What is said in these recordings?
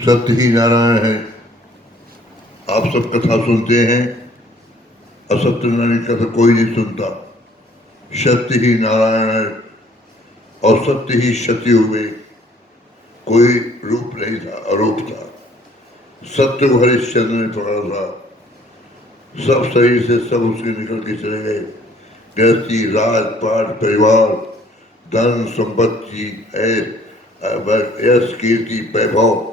सत्य ही नारायण है। आप सब कथा सुनते हैं, असत्य नारायण कथा कोई नहीं सुनता। सत्य ही नारायण है और सत्य ही सत्य हुए, कोई रूप नहीं था, अरूप था। सत्य को हरिश्चंद्र ने पकड़ा था, सब शरीर से सब उसके निकल के चले गए। गृहस्थी, राजपाट, परिवार, धन संपत्ति, यश, कीर्ति, वैभव,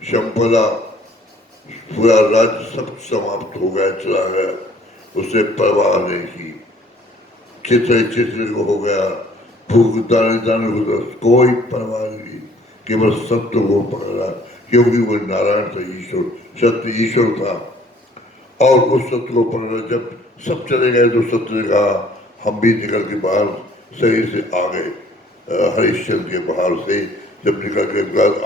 संपदा, पूरा राज्य सब समाप्त हो गया, चला गया। उसने परवाह नहीं की। चित्र को हो गया, भूख दाने दाने को, कोई परवाह नहीं, केवल सत्य को पकड़ा, क्योंकि वो नारायण था, ईश्वर, सत्य ईश्वर था। और उस सत्य को पकड़ा। जब सब चले गए तो सत्य ने कहा हम भी निकल के बाहर शरीर से आ गए। हरिश्चंद्र के बाहर से जब निकल के,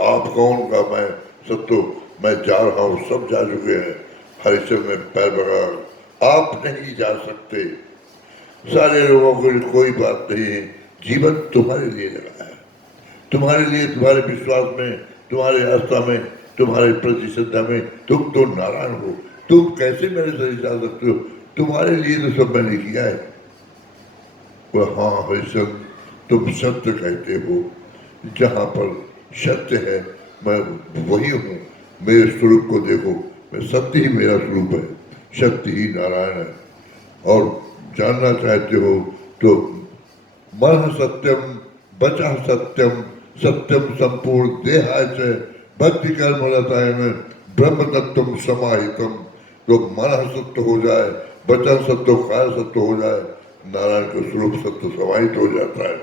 आप कौन? का मैं सत्य, मैं जा रहा हूँ, सब जा चुके हैं। हरिश्चंद्र ने पैर पकड़ा, आप नहीं जा सकते। सारे लोगों को कोई बात नहीं है, जीवन तुम्हारे लिए लगा है, तुम्हारे लिए, तुम्हारे विश्वास में, तुम्हारे आस्था में, तुम्हारे प्रति श्रद्धा में। तुम तो नारायण हो, तुम कैसे मेरे शरीर जा सकते हो? तुम्हारे लिए तो सब मैंने किया है। वो हाँ हरिश्चंद्र, तुम सत्य कहते हो, जहाँ पर सत्य है मैं वही हूँ। मेरे स्वरूप को देखो, मैं सत्य ही मेरा स्वरूप है, सत्य ही नारायण है। और जानना चाहते हो तो मन सत्यम, वचः सत्यम, सत्यम संपूर्ण देहाय च भक्ति कर्म रसायन ब्रह्म तत्व समाहितम। तो मन सत्य हो जाए, वचन सत्य, काया सत्य हो जाए, नारायण का स्वरूप सत्य समाहित हो जाता है।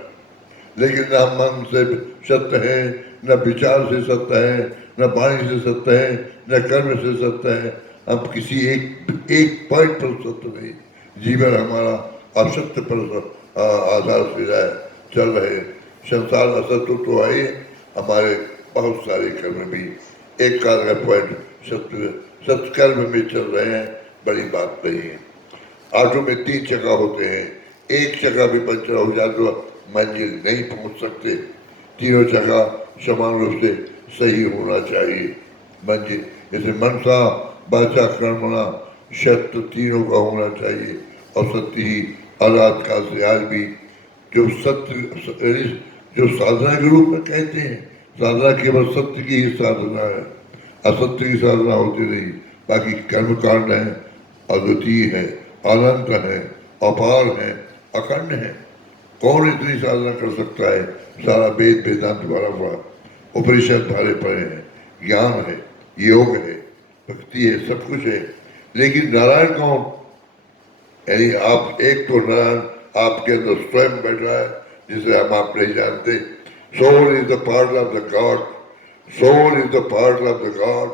लेकिन न मन से सत्य है, न विचार से सत्य है, न वाणी से सत्य है, न कर्म से सत्य है। हम किसी एक पॉइंट पर सत्य नहीं। जीवन हमारा असत्य पर आधार से चल रहे। संसार असत्य तो है, हमारे बहुत सारे कर्म भी एक का पॉइंट सत्य, सत्कर्म में चल रहे हैं, बड़ी बात नहीं है। ऑटो में 3 चक्का होते हैं, एक चक्का भी पंचर हो जाए तो मंजिल नहीं पहुंच सकते। तीनों चक्का समान रूप से सही होना चाहिए। मंजिल जैसे मनसा, वाचा, कर्मणा, सत्य तीनों का होना चाहिए। और सत्य ही आजाद का से आज भी जो सत्य, जो साधना के रूप में कहते हैं, साधना केवल सत्य की ही साधना है, असत्य की साधना होती नहीं। बाकी कर्म कांड है, अद्वितीय है, अनंत है, अपार है, अखंड है। कौन इतनी साधना कर सकता है? सारा वेद वेदांत भरा पड़ा, उपनिषद भरे पड़े हैं, ज्ञान है, योग है, भक्ति है, सब कुछ है। लेकिन नारायण कौन? यानी आप एक तो नारायण आपके अंदर स्वयं बैठ रहा है, जिसे हम आप नहीं जानते। Soul is the part of the God, soul is the part of the God.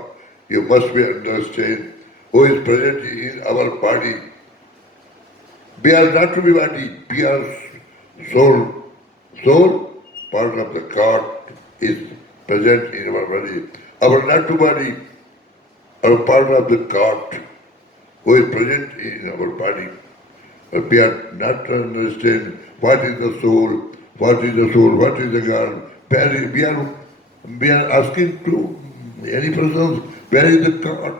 You must be understand who is present in our body. We are not to be body, we are soul. Soul, part of the God, is present in our body. Our not to body, our part of the God, who is present in our body. But we are not to understand what is the soul, what is the soul, what is the God. We are asking to any person, where is the God?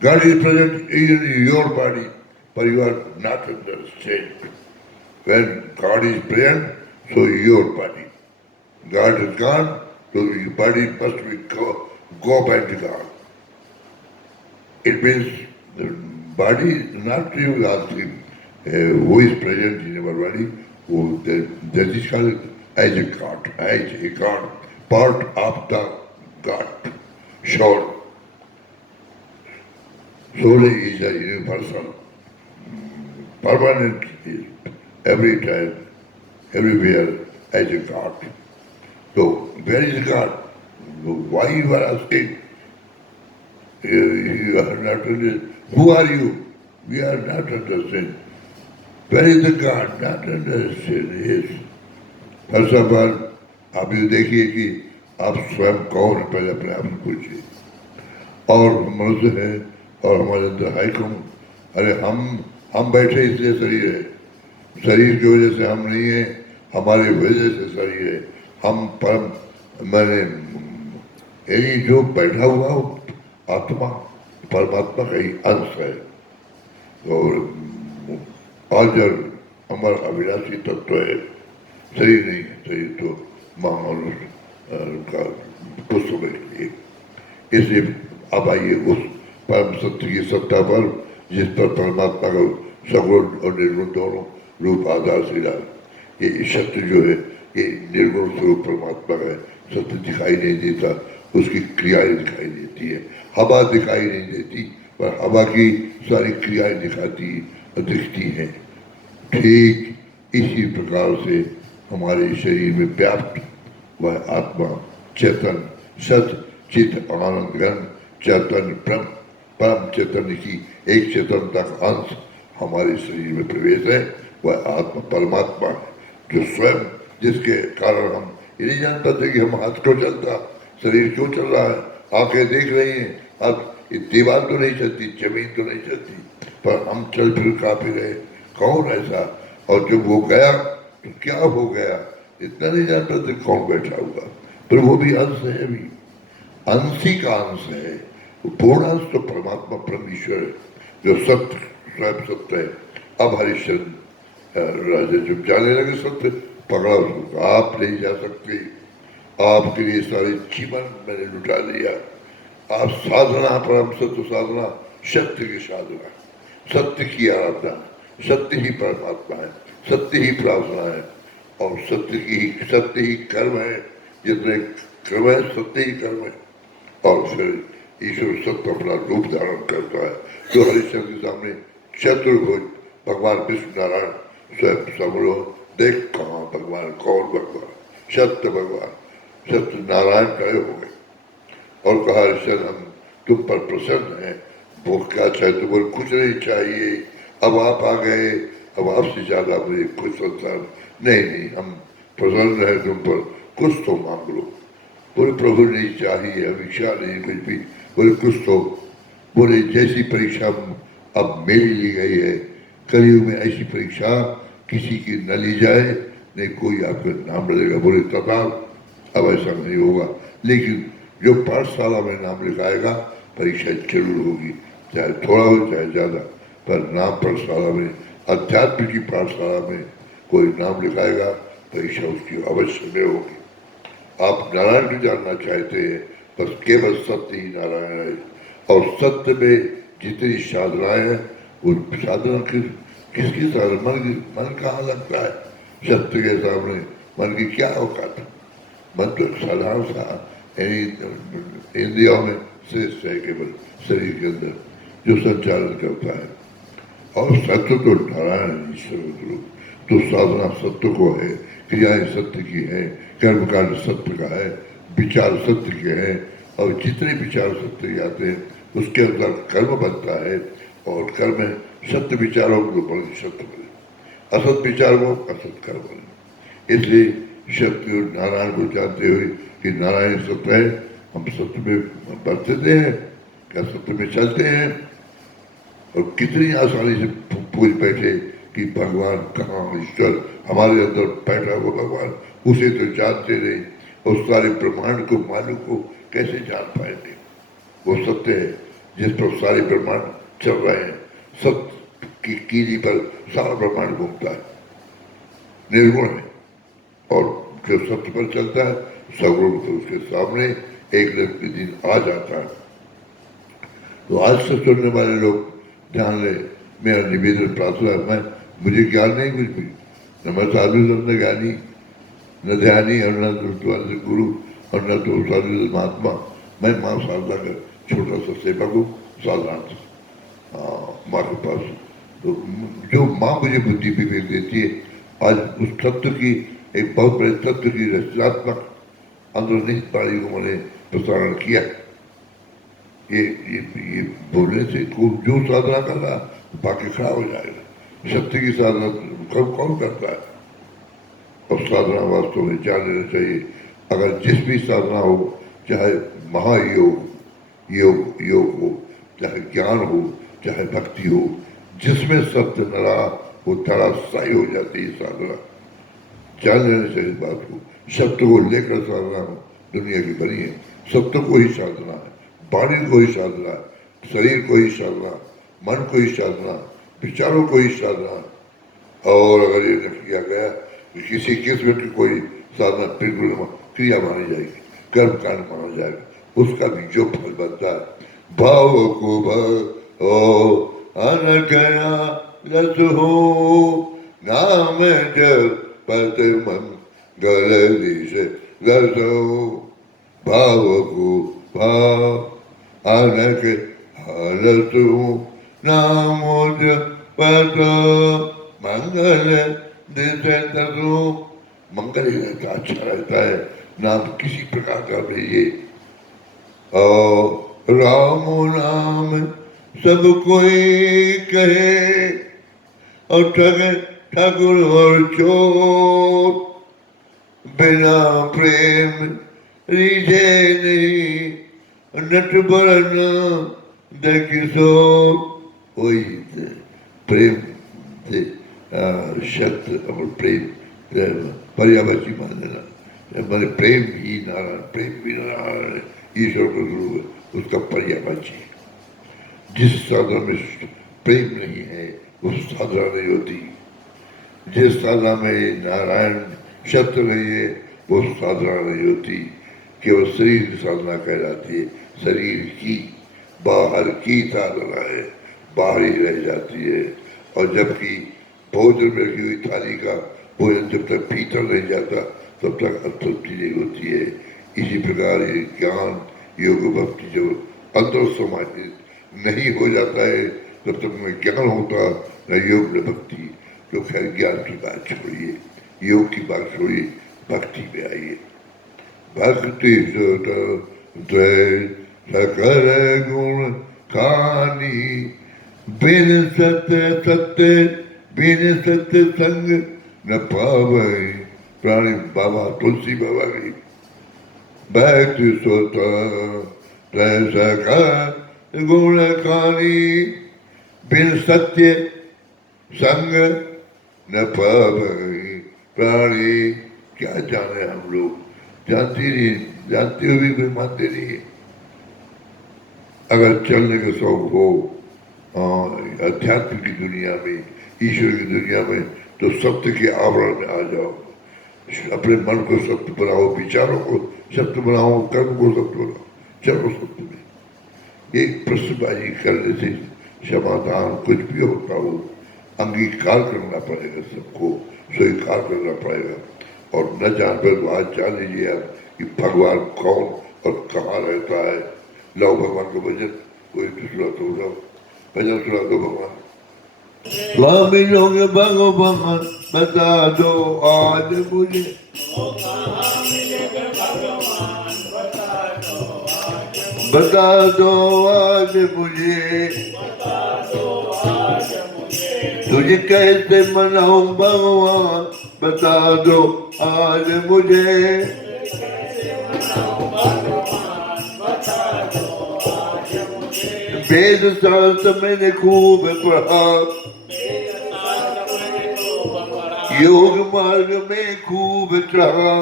God is present in your body, but you are not understand. When God is present, so your body. God is gone, so your body must be go back to God. It means the body is not you asking who is present in our body, who that is called as a God, part of the God. Soul. Soul is a universal, permanent, every time, everywhere as a God. So, where is God? Why you are asking? You are not understanding. Who are you? We are not understanding. Where is the God? Not understanding. Yes. First of all, आप ये देखिए कि आप स्वयं कौन है, पहले अपने आप को पूछिए। और मनुष्य है और हमारे अंदर है कौन? अरे हम बैठे इसलिए शरीर है, शरीर की वजह से हम नहीं है, हमारी वजह से शरीर है। हम परम मैंने यानी जो बैठा हुआ आत्मा परमात्मा का ही अंश है और अजर अमर अविनाशी तत्व है। शरीर नहीं है, शरीर तो महामानुष का कुछ समय के लिए। इसलिए अब आइए उस परम सत्य की सत्ता पर जिस पर परमात्मा का सगुण और निर्गुण दोनों रूप आधारशिल है। ये सत्य जो है ये निर्गुण स्वरूप परमात्मा का है। सत्य दिखाई नहीं देता, उसकी क्रियाएं दिखाई देती है। हवा दिखाई नहीं देती पर हवा की सारी क्रियाएं दिखाती दिखती हैं। ठीक इसी प्रकार से हमारे शरीर में व्याप्त वह आत्मा चेतन सत चित आनंद घन चैतन्य परम चैतन्य की एक चेतनता का अंश हमारे शरीर में प्रवेश है। वह आत्मा परमात्मा है जो स्वयं जिसके कारण हम ये नहीं जान पाते कि हम हाथ क्यों चलता, शरीर क्यों चल रहा है, आंखें देख रही हैं, अब ये दीवार तो नहीं चलती, जमीन तो नहीं चलती, पर हम चल फिर काफी रहे। कौन ऐसा? और जब वो गया तो क्या हो गया इतना नहीं जान पाते कौन बैठा हुआ, पर वो भी अंश है, अभी अंशी का अंश है। पूर्ण अंश तो परमात्मा परमेश्वर है जो सत्य स्वयं सत्य है। अब हरिश्चंद्र राजा जब जाने लगे सत्य पकड़ा उसको, आप नहीं जा सकते, आपके लिए सारे जीवन मैंने लुटा दिया। आप साधना परम सत्य साधना सत्य की साधना, सत्य की आराधना, सत्य ही परमात्मा है, सत्य ही प्रार्थना है और सत्य ही कर्म है। जितने कर्म है सत्य ही कर्म है। और फिर ईश्वर सत्य अपना रूप धारण करता है। तो हरिश्चंद्र के सामने चतुर्भुज भगवान विष्णु नारायण स्वयं समरो देख कहाँ भगवान, कौन भगवान, सत्य भगवान सत्य नारायण खड़े हो गए और कहा हरिश्चंद्र हम तुम पर प्रसन्न हैं, वो क्या चाहे तो बोले कुछ नहीं चाहिए, अब आप आ गए, अब आपसे ज्यादा मुझे कुछ संसार नहीं, हम प्रसन्न है तुम पर, कुछ तो मांग लो। बोले प्रभु नहीं चाहिए, अभिक्षा नहीं कुछ भी, बोले कुछ तो। बोले जैसी परीक्षा अब मेरी ली गई है, कलयुग में ऐसी परीक्षा किसी की न ली जाए, नहीं कोई आपका नाम लेगा। बोले तथा अब ऐसा नहीं होगा, लेकिन जो पाठशाला में नाम लिखाएगा परीक्षा जरूर होगी, चाहे थोड़ा हो चाहे ज्यादा, पर नाम पाठशाला में अध्यात्म की पाठशाला में कोई नाम लिखाएगा परीक्षा उसकी अवश्य में होगी। आप नारायण को जानना चाहते हैं, बस केवल सत्य ही नारायण है और सत्य में जितनी साधनाएं हैं वो साधना किसकी साधना, मन कहाँ लगता है सत्य के सामने, मन की क्या औकात है। मन तो साधारण सा इंद्रियों में श्रेष्ठ है, केवल शरीर के अंदर जो संचालन करता है। और सत्य तो नारायण ईश्वर स्वरूप, तो साधना सत्य को है, क्रियाएं सत्य की है, कर्मकांड सत्य का है, विचार सत्य के हैं और जितने विचार सत्य के आते हैं उसके अंदर कर्म बनता है और कर्म सत्य विचारों को बने सत्य बने, असत विचारों को असत कर्म बने। इसलिए सत्य नारायण को जानते हुए कि नारायण सत्य है, हम सत्य में बरतते हैं, क्या सत्य में चलते हैं और कितनी आसानी से पूछ बैठे कि भगवान कहाँ, ईश्वर हमारे अंदर बैठा हुआ भगवान, उसे तो जानते नहीं, उस सारे ब्रह्मांड को मालूम को कैसे जान पाएंगे। वो सत्य है जिस पर सारे ब्रह्मांड चल रहे हैं, सत्य की कीली पर सारा ब्रह्मांड घूमता है, निर्गुण है और जो सत्य पर चलता है सगुण तो उसके सामने एक न दिन आ जाता है। तो आज से सुनने वाले लोग ध्यान ले, मेरा निवेदन प्रार्थना है, मुझे ज्ञान नहीं कुछ भी, न मैं साधु संत ज्ञानी, न ध्यानी और न तो गुरु और न तो साधु महात्मा, मैं माँ साधना का छोटा सा सेवक हूँ, साधारण माँ के पास। तो जो माँ मुझे बुद्धि विवेक देती है, आज उस तत्व की एक बहुत बड़े तत्व की रचनात्मक अंतर्निहित वाणी को मैंने प्रसारण किया। ये बोलने से जो साधना कर रहा बाकी खड़ा हो जाएगा। सत्य की साधना कौन करता है? और साधना वास्तव में जान लेना चाहिए। अगर जिस भी साधना हो, चाहे महायोग योग हो, चाहे ज्ञान हो, चाहे भक्ति हो, जिसमें सत्य न रहा वो धराशायी हो जाती है साधना। जान लेना चाहिए बात को, सत्य को लेकर साधना दुनिया की बनी है। सत्य को ही साधना है, वाणी को ही साधना है, शरीर को ही साधना, मन को ही साधना, विचारों को ही साधना। और अगर ये न किया गया तो किसी किस्म की कोई साधना बिल्कुल क्रिया मानी जाएगी, कर्म कांड माना जाएगा, उसका भी जो फल बनता है। भाव को भाव अनगया रस हो, नाम जप पद मंगल दिश रसो। भाव को भाव अनग रस हो, नाम जप पद मंगल दिश रसो। मंगल ही रहता, अच्छा रहता है नाम किसी प्रकार का लीजिए। और राम नाम सब कोई कहे, और ठग ठाकुर और चोर, बिना प्रेम रिझे नहीं, नट बरना किशोर। वही प्रेम से शब्द और प्रेम पर्यावाची मान लेना, हमारे प्रेम ही नारायण, प्रेम भी नारायण ईश्वर का स्वरूप, उसका पर्यावाची। जिस साधना में प्रेम नहीं है वो साधना नहीं होती। जिस साधना में नारायण शब्द नहीं है वो साधना नहीं होती, केवल शरीर की साधना कहलाती है। शरीर की बाहर की साधना है, बाहर ही रह जाती है। और जबकि भोजन में रखी हुई थाली का भोजन जब तक भीतर नहीं जाता तब तक असंतुष्टि नहीं होती है। इसी प्रकार ये ज्ञान योग भक्ति जब अंतर समाहित नहीं हो जाता है तब तक में ज्ञान होता न योग न भक्ति। तो खैर ज्ञान की बात छोड़िए, योग की बात छोड़िए, भक्ति में आइए। भक्ति सकल गुण खानी, बिन सत्य सत्य बिन सत्य संग न पावे। प्राणी बाबा तुलसी बाबा की भक्ति स्वतः सकल गुण खानी, बिन सत्य संग न पावे। प्राणी क्या जाने हम लोग, जानते नहीं, जानते हुए भी मानते नहीं। अगर चलने का शौक हो अध्यात्म की दुनिया में, ईश्वर की दुनिया में, तो सत्य के आवरण में आ जाओ। अपने मन को सत्य बनाओ, विचारों को सत्य बनाओ, कर्म को सत्य बनाओ, चलो सत्य में। एक प्रश्नबाजी करने से समाधान कुछ भी होता हो, अंगीकार करना पड़ेगा, सबको स्वीकार करना पड़ेगा। और न जान पर बात जान लीजिए आप कि भगवान कौन और कहाँ रहता है। लो भगवान का भजन कोई दूसरा तो जाओ, भजन सुना दो भगवान। स्वामी लोग भगवान बता दो आज मुझे, बता दो आज मुझे, तुझे कैसे मनाऊं भगवान बता दो आज मुझे। वेद शास्त्र मैंने खूब पढ़ा, योग मार्ग में खूब चढ़ा,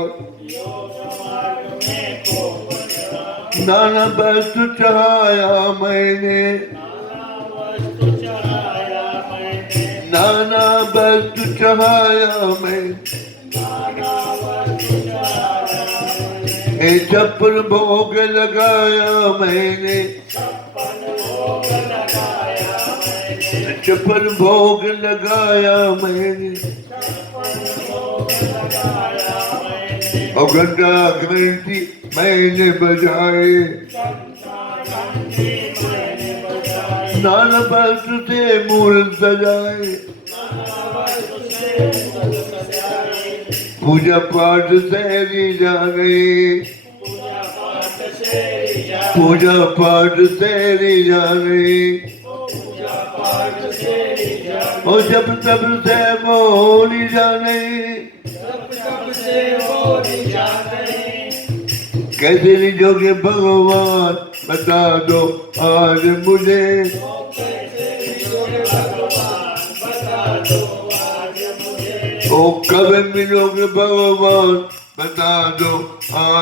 नाना वस्तु चढ़ाया मैंने, नाना वस्तु चढ़ाया मैंने। छप्पन भोग लगाया मैंने, छप्पन भोग लगाया मैंने। और घंटा घंटी मैंने बजाए, नाना वस्तु से मूर्त सजाए। पूजा पाठ से रीझा गई, पूजा पाठ से रीझा गई। और जब तब से मोली जाने, कैसे रिझोगे भगवान बता दो आज मुझे। ओ कब मिलोगे भगवान बता दो आज।